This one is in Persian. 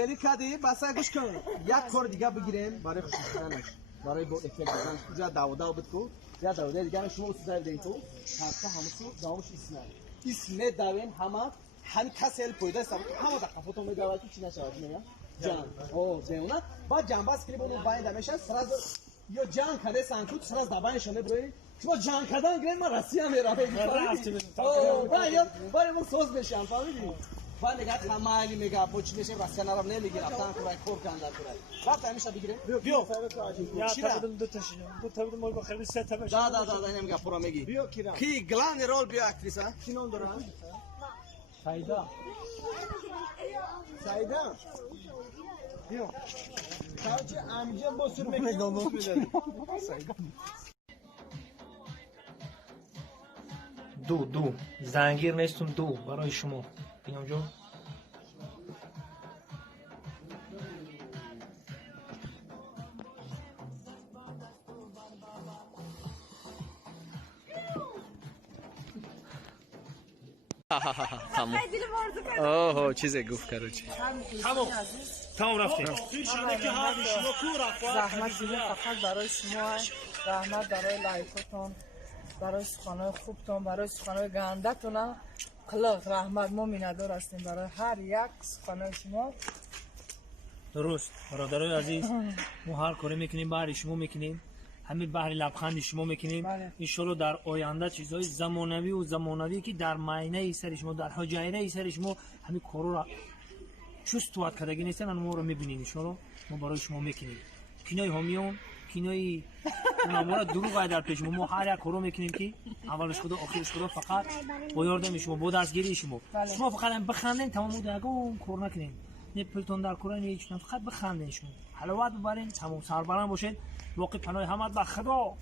خیلی کدی بس گوش کن یک کار دیگه بگیریم برای خوش کردنش برای با افکت دادن زیاد داودا بود کو زیاد داودا دیگه شما استاد دیدین تو حتی همسو داوش اسم داوین هم کسل پویده است همه دقیقه فوتو میداوتی چی نشود میگم جان او زیونا با جنباس کلی بونو باید دمش سراز یا جان کده سانکوت سراز دبانش نبروی شما جان کدان گرین ما راسیا میرا او برای من سوز بشم فهمیدی با نگاه تمالی میگه پوچ میشه واسه نرم نمیگیره اصلا تو کور کندن تو بعد همیشه بگیره بیو یا تابدم دو تاش دو تابدم مال بخیر سه تا باشه دا نمیگه پورا میگی بیو کی گلان رول بیو اکتریسا کی نام داره سایدا بیو کاچ امجه با سر میگه نام سایدا دو زنگیر نیستم دو برای شما بیام جو اوه چیزی گفت کرد تمام رفتیم زحمت دیدیم فقط برای شما زحمت برای لایکاتون برای سخنهای خوبتون برای سخنهای گندتون خلاص رحمت ما میندار هستیم برای هر یک سخنهای شما درست برادرای عزیز ما هر کاری میکنیم برای شما میکنیم همین بحر لبخند شما میکنیم ان شاء در آینده چیزای زمانوی که در معینه سر شما در حجایره سر شما همین کارو را چوست وقت کردگی نیستن ما رو میبینید ان شاء ما برای شما میکنیم کینای همیون کینای ما دروغ در پیش ما هر یک کارو میکنیم که اولش خدا آخرش خدا فقط با یاردم شما با دستگیری شما شما فقط بخندین تمام مدگو کار نکنین نه پلتون در کورن هیچ فقط بخندین شما حلاوت ببرین تمام سربلند باشین واقع پناه همت به خدا